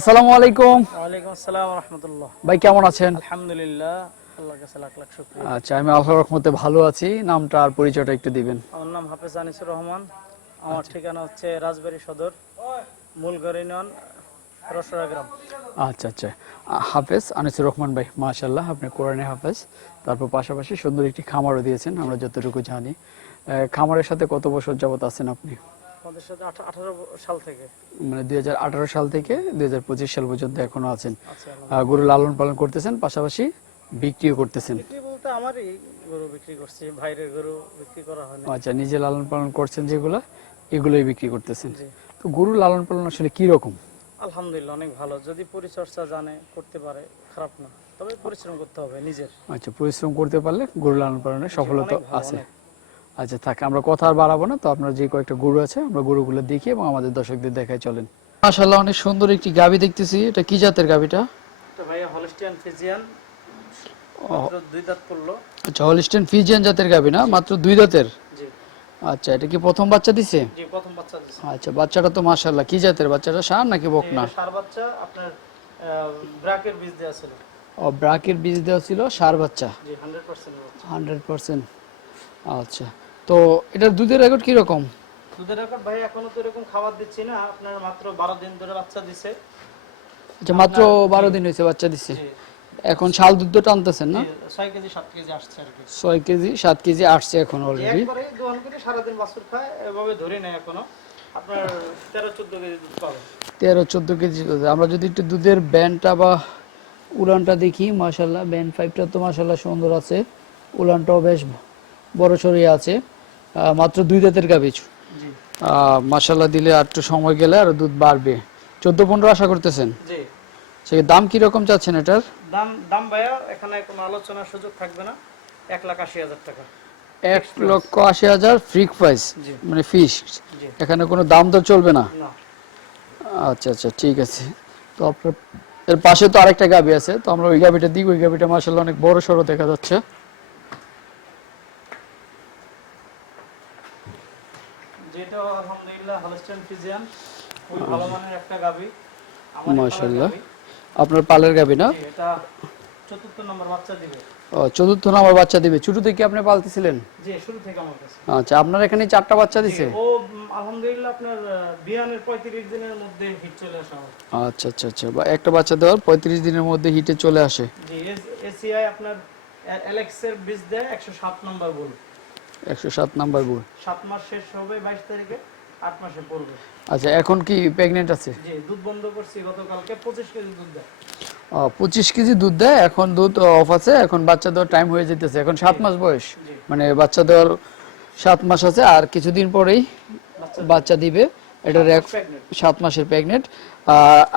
আসসালামু আলাইকুম। ওয়ালাইকুম আসসালাম ওয়া রাহমাতুল্লাহ। ভাই কেমন আছেন? আলহামদুলিল্লাহ, আল্লাহর কাছে লাখ লাখ শুকরিয়া। আচ্ছা, আমি আল্লাহর রহমতে ভালো আছি। নামটা আর পরিচয়টা একটু দিবেন। আমার নাম হাফেজ আনিসুর রহমান। আমার আচ্ছা ঠিকানা হচ্ছে রাজবাড়ী সদর, মূলগড় ইউনিয়ন, রসরা গ্রাম। আচ্ছা আচ্ছা। হাফেজ আনিসুর রহমান ভাই, মাশাআল্লাহ, আপনি কোরআনে হাফেজ। তারপর পাশাপাশি সুন্দর একটি খামারও দিয়েছেন আমরা যতটুকু জানি। খামারের সাথে কত বছর যাবত আছেন আপনি? আমাদের সাথে 18 সাল থেকে মানে 2018 সাল থেকে 2025 সাল পর্যন্ত এখনো আছেন। আছে। গরু লালন পালন করতেছেন, পাশাপাশি বিক্রিও করতেছেন। বিক্রি বলতে আমারই গরু বিক্রি করছি, বাইরের গরু বিক্রি করা হয় না। আচ্ছা, নিজে লালন পালন করছেন যেগুলো, এগুলোই বিক্রি করতেছেন। জি, তো গরু লালন পালন আসলে কি রকম? আলহামদুলিল্লাহ অনেক ভালো। যদি পরিচর্যা জানে করতে পারে, খারাপ না, তবে পরিশ্রম করতে হবে নিজের। আচ্ছা, পরিশ্রম করতে পারলে গরু লালন পালনে সফলতা অনেক ভালো, আছে। অনেক। আচ্ছা থাক, আমরা কথা আর বাড়াবো না। তো আপনার যে কয়েকটা গরু আছে আমরা গরুগুলো দেখি এবং আমাদের দর্শকদের দেখাই, চলেন। মাশাআল্লাহ, অনেক সুন্দর একটি গাভী দেখতেছি। এটা কি জাতের গাভীটা? তো ভাইয়া হলস্টিয়ান ফ্রিজিয়ান, মাত্র 2 দাঁত করলো। আচ্ছা, হলিস্টিয়ান ফ্রিজিয়ান জাতের গাভী না, মাত্র 2 দাঁতের। জি আচ্ছা, এটা কি প্রথম বাচ্চা দিছে? জি, প্রথম বাচ্চা দিছে। আচ্ছা, বাচ্চাটা তো মাশাআল্লাহ, কি জাতের বাচ্চাটা, ষাঁড় নাকি বকনা? এটা ষাঁড় বাচ্চা, আপনার ব্রাকের বীজ দেওয়া ছিল। ও, ব্রাকের বীজ দেওয়া ছিল, ষাঁড় বাচ্চা। জি, 100% বাচ্চা। 100%। আচ্ছা, তো এটার দুধের রেকর্ড কি রকম? দুধের রেকর্ড ভাই এখনো তো এরকম খাবার দিচ্ছি না, আপনার মাত্র 12 দিন ধরে বাচ্চা দিছে। আচ্ছা, মাত্র 12 দিন হয়েছে বাচ্চা দিছে। জি এখন শাল দুধ তো টানতেছেন না? জি, 6 কেজি 7 কেজি আসছে আর কি। 6 কেজি 7 কেজি আসছে এখন অলরেডি। একবারে দোয়ান করে সারাদিন বাছুর খায়, এভাবে ধরে নেয় এখনো। আপনার 13-14 কেজি দুধ পাবে। 13-14 কেজি দুধ। আমরা যদি একটু দুধের ব্যান্ডটা বা উলানটা দেখি, মাশাআল্লাহ ব্যান্ড 5টা তো মাশাআল্লাহ সুন্দর আছে। উলানটাও বেশ বড় সরিয়ে আছে। মাত্র 2 দাঁতের গাভী। জি মাশাআল্লাহ, দিলে আর একটু সময় গেলে আর দুধ বাড়বে। 14-15 আশা করতেছেন? জি। সেই দাম কি রকম চাচ্ছেন এটার? দাম দাম ভাইয়া এখানে কোনো আলোচনার সুযোগ থাকবে না। 1,80,000 টাকা। 1,80,000 ফ্রি প্রাইস, জি মানে ফিক্স। জি। এখানে কোনো দাম দর চলবে না? না। আচ্ছা আচ্ছা, ঠিক আছে। তো আপনার এর পাশে তো আরেকটা গাভী আছে, তো আমরা ওই গাভীটা দিই। ওই গাভীটা মাশাআল্লাহ অনেক বড় সড়ো দেখা যাচ্ছে। যেটা আলহামদুলিল্লাহ হলস্টাইন ফ্রিজিয়ান, খুবই ভালো মানের একটা গাভী। আমার পালার মাশাআল্লাহ, গাভী। আপনার পালের গাভী না? জি, এটা চতুর্থ নম্বর বাচ্চা দিবে। ও, চতুর্থ নাম্বার বাচ্চা দিবে। ছোট থেকে আপনি পালতেছিলেন? জি, শুরু থেকে আমার কাছে। আচ্ছা, আপনার এখানে 4টা বাচ্চা জি, দিছে? ও আলহামদুলিল্লাহ আপনার বিয়ানের 35 দিনের মধ্যে হিট চলে আসা হয়। আচ্ছা আচ্ছা আচ্ছা, বা একটা বাচ্চা দেওয়ার 35 দিনের মধ্যে হিটে চলে আসে। জি, এসিআই আপনার অ্যালেক্সের বীজ দেয় 107 নম্বর বল। 107 নাম্বার গুড়। 7 মাস শেষ হবে 22 তারিখে, 8 মাসে পড়বে। আচ্ছা, এখন কি প্রেগনেন্ট আছে? জি, দুধ বন্ধ করছি গতকালকে, 25 কেজি দুধ দেয়। 25 কেজি দুধ দেয়। এখন দুধ অফ আছে, এখন বাচ্চা দেওয়ার টাইম হয়ে যেতেছে। এখন 7 মাস বয়স, জি, মানে বাচ্চা দেওয়ার 7 মাস আছে, আর কিছুদিন পরেই বাচ্চা দিবে। এটার 7 মাসের প্রেগনেন্ট।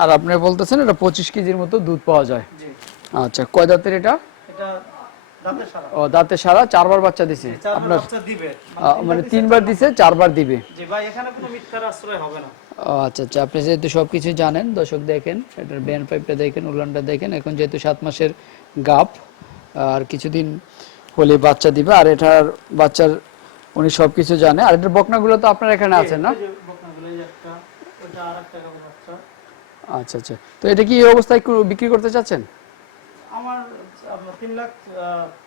আর আপনি বলতেছেন এটা 25 কেজির মতো দুধ পাওয়া যায়। জি। আচ্ছা, কয় দাঁতের এটা? এটা দাঁতের সারা। ও, দাঁতে সারা, 4বার বাচ্চা দিছে 4 বার আপনার? বাচ্চা দিবে। মানে 3বার দিছে, 4বার দিবে। জি ভাই, এখানে কোনো মিথ্যার আশ্রয় হবে না। আচ্ছা আচ্ছা, আপনি যেহেতু সবকিছু জানেন, দর্শক দেখেন এটার ব্যান্ড পাইপটা দেখেন, উলানটা দেখেন। এখন যেহেতু 7 মাসের গাপ, আর কিছুদিন হলে বাচ্চা দিবে। আর এটার বাচ্চার উনি সবকিছু জানে। আর এটার বকনাগুলো তো আপনার এখানে আছেন না? এই যে বকনাগুলো, এই যে একটা, ওটা আরেকটা গাভীর বাচ্চা। আচ্ছা আচ্ছা, তো এটা কি এই অবস্থায় বিক্রি করতে চাচ্ছেন? আমার আপনার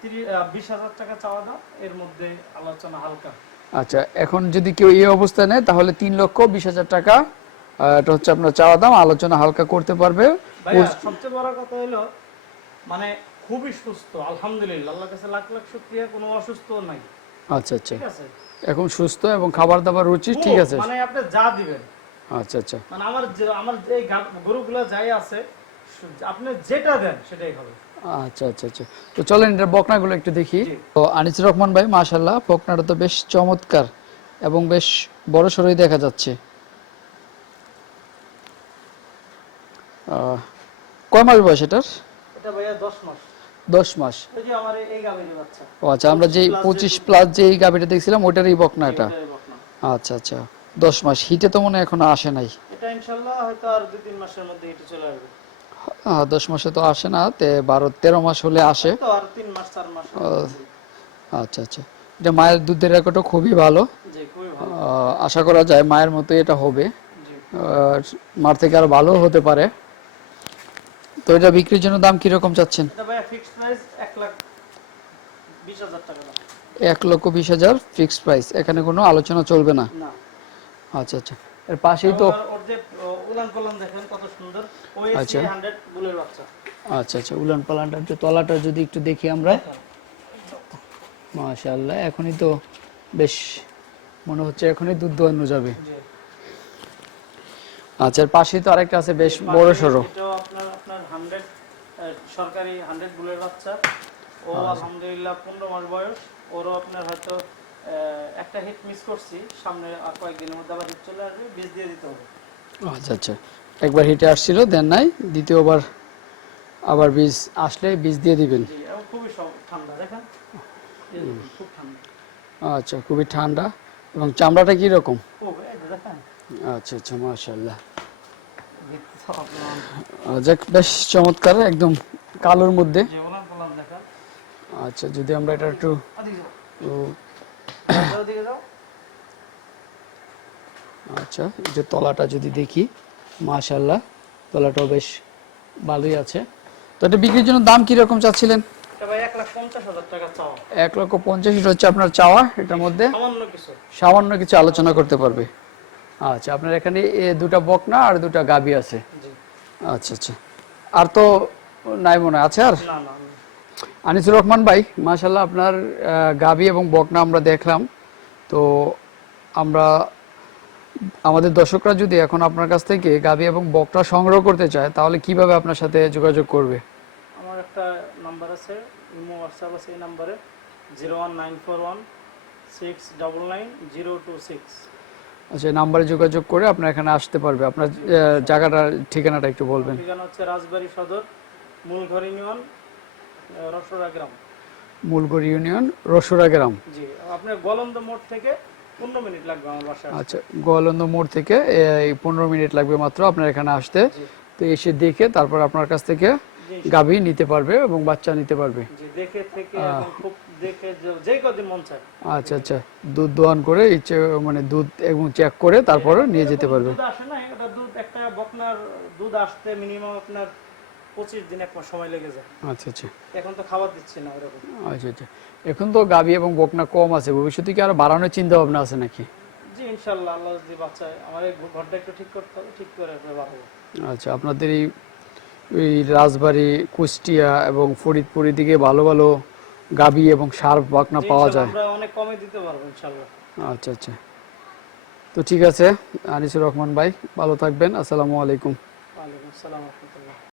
3,20,000 টাকা চাওয়া দাম, এর মধ্যে আলোচনা হালকা। আচ্ছা, এখন যদি কেউ এই অবস্থায় নেয় তাহলে 3,20,000 টাকা। এটা হচ্ছে আপনার চাওয়া দাম, আলোচনা হালকা করতে পারবে। ভাইয়া সবচেয়ে বড় কথা হলো, মানে খুবই সুস্থ আলহামদুলিল্লাহ, আল্লাহর কাছে লাখ লাখ শুকরিয়া, কোনো অসুস্থ নাই। আচ্ছা আচ্ছা, ঠিক আছে, এখন সুস্থ এবং খাবার দাবার রুচি ঠিক আছে। মানে আপনি যা দিবেন, আচ্ছা আচ্ছা মানে আমার এই গরুগুলো যাই আছে, আপনি যেটা দেন সেটাই খাবে। আচ্ছা আচ্ছা আচ্ছা, তো চলেন এটা বকনাগুলো একটু দেখি। জি। তো আনিসুর রহমান ভাই, মাশাআল্লাহ বকনাটা তো বেশ চমৎকার এবং বেশ বড় সরই দেখা যাচ্ছে। কয় মাস বয়স এটার? এটা ভাইয়া 10 মাস। 10 মাস। এই যে আমার এই গাভীর বাচ্চা। ও আচ্ছা, আমরা যে 25 প্লাস যে গাভীটা দেখছিলাম ওটারই বকনা এটা? এটাই বকনা। আচ্ছা আচ্ছা, 10 মাস। হিটে তো মনে হয় এখনো আসে নাই। এটা ইনশাআল্লাহ হয়তো আর 2-3 মাসের মধ্যে হিটে চলে আসবে। 10 মাসে তো আসে না, 12-13 মাস হলে আসে। তো আর 3 মাস 4 মাস। আচ্ছা আচ্ছা, এটা মায়ের দুধের রেকর্ডও খুবই ভালো। জি, খুবই ভালো। আশা করা যায় মায়ের মতোই এটা হবে। জি মার থেকে আরো ভালো হতে পারে। তো এটা বিক্রির জন্য দাম কি রকম চাচ্ছেন? এটা ভাইয়া ফিক্সড প্রাইস 1,20,000 টাকা দাম। 1,20,000 ফিক্সড প্রাইস, এখানে কোনো আলোচনা চলবে না? না। আচ্ছা আচ্ছা, এর পাশেই তো আবার ওর যে উলান কলাম দেখেন কত সুন্দর, আচ্ছা। ওএসসি 100 বুলের বাচ্চা। আচ্ছা আচ্ছা, উলান পালানটার যে তলাটা যদি একটু দেখি আমরা, মাশাআল্লাহ এখনই তো বেশ মনে হচ্ছে এখনই দুধ দোয়ানো যাবে। জি। আচ্ছা, এর পাশেই তো আরেকটা আছে বেশ বড় সড়ো। এটাও আপনার 100 সরকারি 100 বুলের বাচ্চা। ও আলহামদুলিল্লাহ 15 মাস বয়স। ওরও আপনার হয়তো একটা হিট মিস করছি, সামনে আর কয়েকদিনের মধ্যে আবার হিট চলে আসবে, বীজ দিয়ে দিতে হবে। আচ্ছা আচ্ছা, একবার হিটে আসছিল দেন নাই, দ্বিতীয়বার আবার বীজ আসলে বীজ দিয়ে দিবেন। জি, এবং খুবই ঠান্ডা দেখেন, এই দেখুন, খুব ঠান্ডা। আচ্ছা, খুবই ঠান্ডা এবং চামড়াটা কি রকম? খুব, এই যে দেখেন, আচ্ছা আচ্ছা, মাশাআল্লাহ। দেখতে তো আপনার যাক, বেশ চমৎকার, একদম কালোর মধ্যে। যে ওলান কলাম দেখেন। আচ্ছা, যদি আমরা এটা একটু ওদিকে যাও, ও, ওদিকে যাও। আচ্ছা, এই যে তলাটা যদি দেখি, মাশাআল্লাহ তলাটাও বেশ ভালোই আছে। তো এটা বিক্রির জন্য দাম কি রকম চাচ্ছিলেন? এটা ভাই 1,50,000 টাকা চাওয়া। 1,50,000 এটা হচ্ছে আপনার চাওয়া, এটার মধ্যে সামান্য কিছু। সামান্য কিছু আলোচনা করতে পারবে। আচ্ছা, আপনার এখানে দুটা বকনা আর দুটা গাবি আছে। জি। আচ্ছা আচ্ছা, আর তো নাই মনে হয়, আছে আর? না না। আনিসুর রহমান ভাই, মাশাআল্লাহ আপনার গাবি এবং বকনা আমরা দেখলাম। তো আমরা আমাদের দর্শকরা যদি এখন আপনার কাছ থেকে গাবি এবং বকনা সংগ্রহ করতে চায় তাহলে কিভাবে আপনার সাথে যোগাযোগ করবে? আমার একটা নাম্বার আছে, ইমো হোয়াটসঅ্যাপ আছে, এই নাম্বারে 01941699026। আচ্ছা, এই নাম্বারে যোগাযোগ করে আপনার এখানে আসতে পারবে। আপনার জায়গাটা, ঠিকানাটা একটু বলবেন। ঠিকানা হচ্ছে রাজবাড়ী সদর, মূলঘর ইউনিয়ন, রসরা গ্রাম। মূলগড় ইউনিয়ন, রসুরা গ্রাম। জি, আপনার গোলন্দ মোড় থেকে 15 মিনিট লাগবে আমার বাসায় আসতে। আচ্ছা, গোয়ালন্দ মোড় থেকে এই 15 মিনিট লাগবে মাত্র আপনার এখানে আসতে। জি। তো এসে দেখে তারপর আপনার কাছ থেকে জি, গাভী নিতে পারবে এবং বাচ্চা নিতে পারবে। জি, দেখে থেকে এবং খুব দেখে যে কদিন মন চায়। আচ্ছা আচ্ছা, দুধ দোয়ান করে ইচ্ছে মানে দুধ এবং চেক করে তারপরে নিয়ে যেতে এরকম পারবে। দুধ আসে না, এটা দুধ একটা বকনার দুধ আসতে মিনিমাম আপনার 25 দিন 1 মাস সময় লেগে যায়। আচ্ছা আচ্ছা এখন তো খাবার দিচ্ছি না ওরকম। আচ্ছা আচ্ছা, এখন তো গাভী এবং বকনা কম আছে, ভবিষ্যতে কি আরো বাড়ানোর চিন্তা ভাবনা আছে নাকি? জি, ইনশাল্লাহ আল্লাহ যদি বাঁচায়, আমার এই ঘরটা একটু ঠিক করতে হবে, ঠিক করে এরপরে বাড়াবো। আচ্ছা, আপনাদের এই রাজবাড়ী, কুষ্টিয়া এবং ফরিদপুর দিকে ভালো ভালো গাভী এবং ষাঁড় বকনা জি, পাওয়া ইনশাল্লাহ যায়? আমরা অনেক কমে দিতে পারবো ইনশাল্লাহ। আচ্ছা আচ্ছা, তো ঠিক আছে আনিসুর রহমান ভাই, ভালো থাকবেন। আসসালামু আলাইকুম। ওয়ালাইকুম আসসালাম ওয়া রাহমাতুল্লাহ।